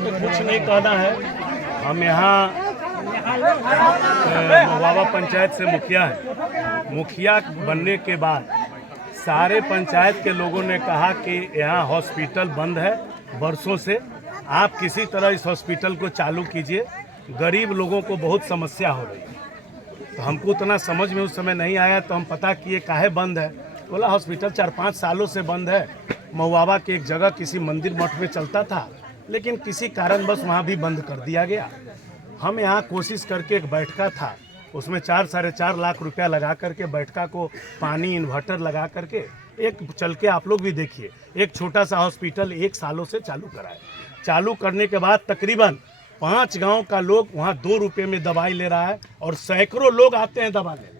इसमें कुछ नहीं कहना है। हम यहाँ महुआवा पंचायत से मुखिया हैं। मुखिया बनने के बाद सारे पंचायत के लोगों ने कहा कि यहाँ हॉस्पिटल बंद है बरसों से, आप किसी तरह इस हॉस्पिटल को चालू कीजिए, गरीब लोगों को बहुत समस्या हो रही है। तो हमको उतना समझ में उस समय नहीं आया, तो हम पता किए काहे बंद है। बोला हॉस्पिटल 4-5 सालों से बंद है। महुआवा के एक जगह किसी मंदिर मठ में चलता था, लेकिन किसी कारणवश वहाँ भी बंद कर दिया गया। हम यहाँ कोशिश करके एक बैठका था, उसमें 4-4.5 लाख रुपया लगा करके बैठका को पानी इन्वर्टर लगा करके एक चल के आप लोग भी देखिए, एक छोटा सा हॉस्पिटल 1 सालों से चालू कराए। चालू करने के बाद तकरीबन 5 गांव का लोग वहाँ 2 रुपये में दवाई ले रहा है और सैकड़ों लोग आते हैं दवा लेने।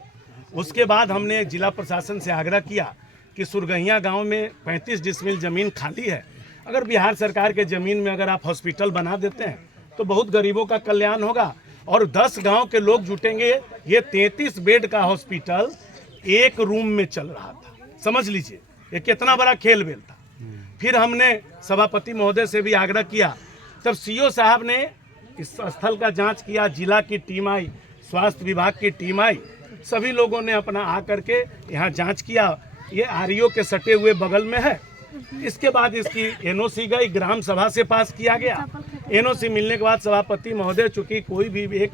उसके बाद हमने जिला प्रशासन से आग्रह किया कि सुरगहिया गाँव में 35 डिसमिल ज़मीन खाली है, अगर बिहार सरकार के ज़मीन में अगर आप हॉस्पिटल बना देते हैं तो बहुत गरीबों का कल्याण होगा और 10 गांव के लोग जुटेंगे। ये 33 बेड का हॉस्पिटल एक रूम में चल रहा था, समझ लीजिए ये कितना बड़ा खेल बेल था। फिर हमने सभापति महोदय से भी आग्रह किया, तब सीओ साहब ने इस स्थल का जांच किया, जिला की टीम आई, स्वास्थ्य विभाग की टीम आई, सभी लोगों ने अपना आकर के यहाँ जांच किया। ये आरईओ के सटे हुए बगल में है। इसके बाद इसकी एनओसी गई, ग्राम सभा से पास किया गया। एनओसी मिलने के बाद सभापति महोदय, चूँकि कोई भी एक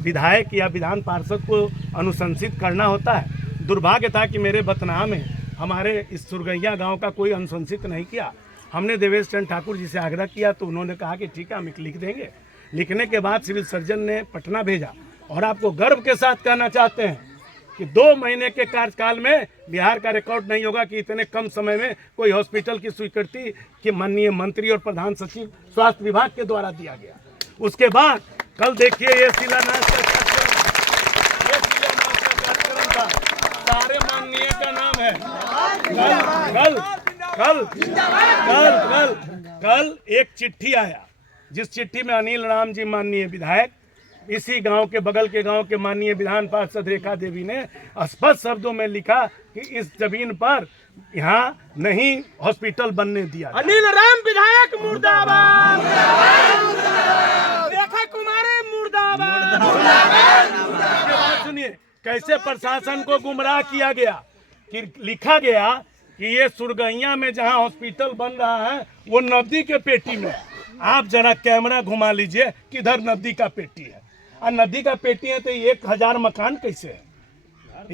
विधायक या विधान पार्षद को अनुशंसित करना होता है, दुर्भाग्य था कि मेरे बतनाहा में हमारे इस सुरगैया गांव का कोई अनुशंसित नहीं किया। हमने देवेश चंद्र ठाकुर जी से आग्रह किया तो उन्होंने कहा कि ठीक है हम लिख देंगे। लिखने के बाद सिविल सर्जन ने पटना भेजा और आपको गर्व के साथ कहना चाहते हैं कि 2 महीने के कार्यकाल में बिहार का रिकॉर्ड नहीं होगा कि इतने कम समय में कोई हॉस्पिटल की स्वीकृति कि माननीय मंत्री और प्रधान सचिव स्वास्थ्य विभाग के द्वारा दिया गया। उसके बाद कल देखिए ये शिलान्यास का कार्यक्रम था, सारे माननीय का नाम है। कल एक चिट्ठी आया, जिस चिट्ठी में अनिल राम जी माननीय विधायक, इसी गांव के बगल के गांव के माननीय विधान पार्षद रेखा देवी ने स्पष्ट शब्दों में लिखा कि इस जमीन पर यहाँ नहीं हॉस्पिटल बनने दिया। अनिल राम विधायक मुर्दाबाद, रेखा कुमारी मुर्दाबाद। सुनिए कैसे प्रशासन को गुमराह किया गया कि लिखा गया कि ये सुरगैया में जहाँ हॉस्पिटल बन रहा है वो नदी के पेटी में। आप जरा कैमरा घुमा लीजिए किधर नदी का पेटी है, और नदी का पेटी है तो 1000 मकान कैसे है?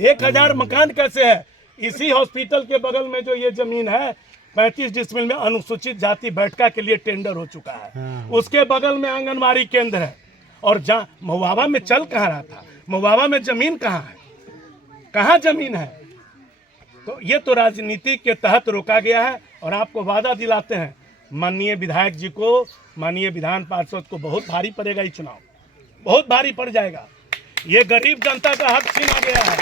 1000 मकान कैसे है? इसी हॉस्पिटल के बगल में जो ये जमीन है 35 डिसमिल में अनुसूचित जाति बैठका के लिए टेंडर हो चुका है। उसके बगल में आंगनबाड़ी केंद्र है। और जहाँ महुआवा में चल कहाँ रहा था, महुआवा में जमीन कहाँ है, कहाँ जमीन है? तो ये तो राजनीति के तहत रोका गया है। और आपको वादा दिलाते हैं माननीय विधायक जी को, माननीय विधान पार्षद को बहुत भारी पड़ेगा, ये चुनाव बहुत भारी पड़ जाएगा। ये गरीब जनता का हक छीना गया है।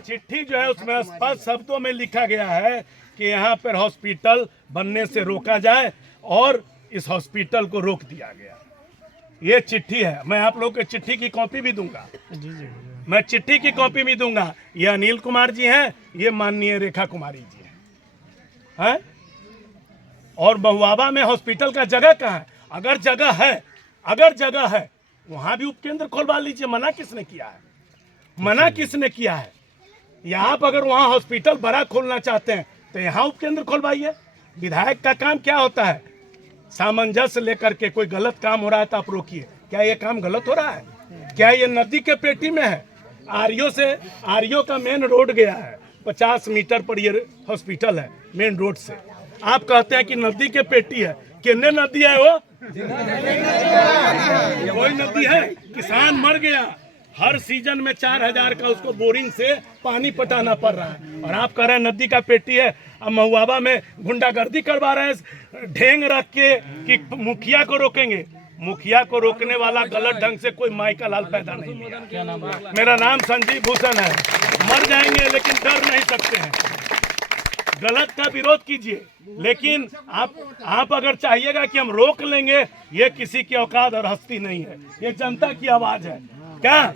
चिट्ठी जो है उसमें स्पष्ट शब्दों में लिखा गया है कि यहाँ पर हॉस्पिटल बनने से रोका जाए और इस हॉस्पिटल को रोक दिया गया। ये चिट्ठी है, मैं आप लोग को चिट्ठी की कॉपी भी दूंगा। मैं चिट्ठी की कॉपी भी दूंगा। ये अनिल कुमार जी हैं, ये माननीय रेखा कुमारी जी हैं। और महुआवा में हॉस्पिटल का जगह कहाँ है? अगर जगह है वहाँ भी उपकेंद्र खोलवा लीजिए। मना किसने किया है? मना किसने किया है? या आप अगर वहाँ हॉस्पिटल बड़ा खोलना चाहते हैं तो यहाँ उपकेंद्र खोलवाइए। विधायक का काम क्या होता है? सामंजस्य लेकर के कोई गलत काम हो रहा है तो आप रोकिए। क्या ये काम गलत हो रहा है? क्या ये नदी के पेटी में है? आरईओ का मेन रोड गया है, 50 मीटर पर ये हॉस्पिटल है मेन रोड से। आप कहते हैं कि नदी के पेटी है। कितने नदी है वो? कोई नदी है? किसान मर गया, हर सीजन में 4000 का उसको बोरिंग से पानी पटाना पड़ रहा है। और आप कह रहे हैं नदी का पेटी है। अब महुआवा में गुंडागर्दी करवा रहे हैं ढेंग रख के कि मुखिया को रोकेंगे। मुखिया को रोकने वाला गलत ढंग से कोई माई का लाल पैदा नहीं हुआ। मेरा नाम संजीव भूषण है। मर जाएंगे लेकिन डर नहीं सकते हैं। गलत का विरोध कीजिए, लेकिन आप अगर चाहिएगा कि हम रोक लेंगे, ये किसी की औकात और हस्ती नहीं है। ये जनता की आवाज है क्या?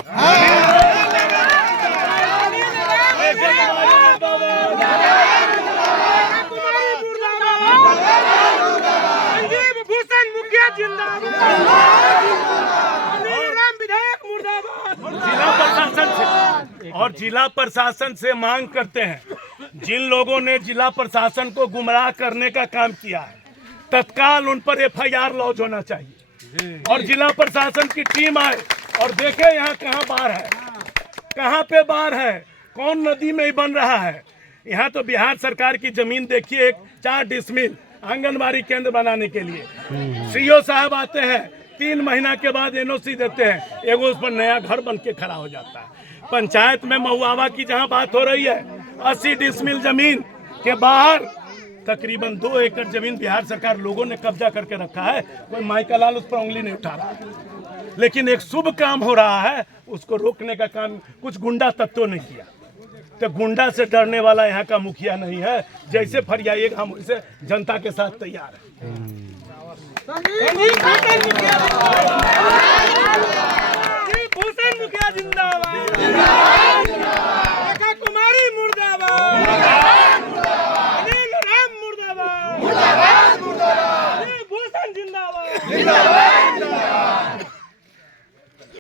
अनिल राम विधायक मुर्दाबाद। जिला प्रशासन से मांग करते हैं, जिन लोगों ने जिला प्रशासन को गुमराह करने का काम किया है तत्काल उन पर FIR लॉन्च होना चाहिए और जिला प्रशासन की टीम आए और देखे यहाँ कहाँ बाढ़ है, कहाँ पे बाढ़ है, कौन नदी में ही बन रहा है। यहाँ तो बिहार सरकार की जमीन देखिए, 4 डिसमिल आंगनबाड़ी केंद्र बनाने के लिए CO साहब आते हैं, 3 महीना के बाद NOC देते हैं, एगो उस पर नया घर बन के खड़ा हो जाता है। पंचायत में महुआवा की जहाँ बात हो रही है, 80 डिसमिल जमीन के बाहर तकरीबन 2 एकड़ जमीन बिहार सरकार लोगों ने कब्जा करके रखा है। कोई माइका लाल उस पर उंगली नहीं उठा रहा है, लेकिन एक शुभ काम हो रहा है, उसको रोकने का काम कुछ गुंडा तत्वों ने किया। तो गुंडा से डरने वाला यहाँ का मुखिया नहीं है, जैसे फरियाएगा हम वैसे जनता के साथ तैयार है। भूषण मुखिया जिंदाबाद, रेखा कुमारी मुर्दाबाद, अनिल राम मुर्दाबाद, भूषण जिंदाबाद।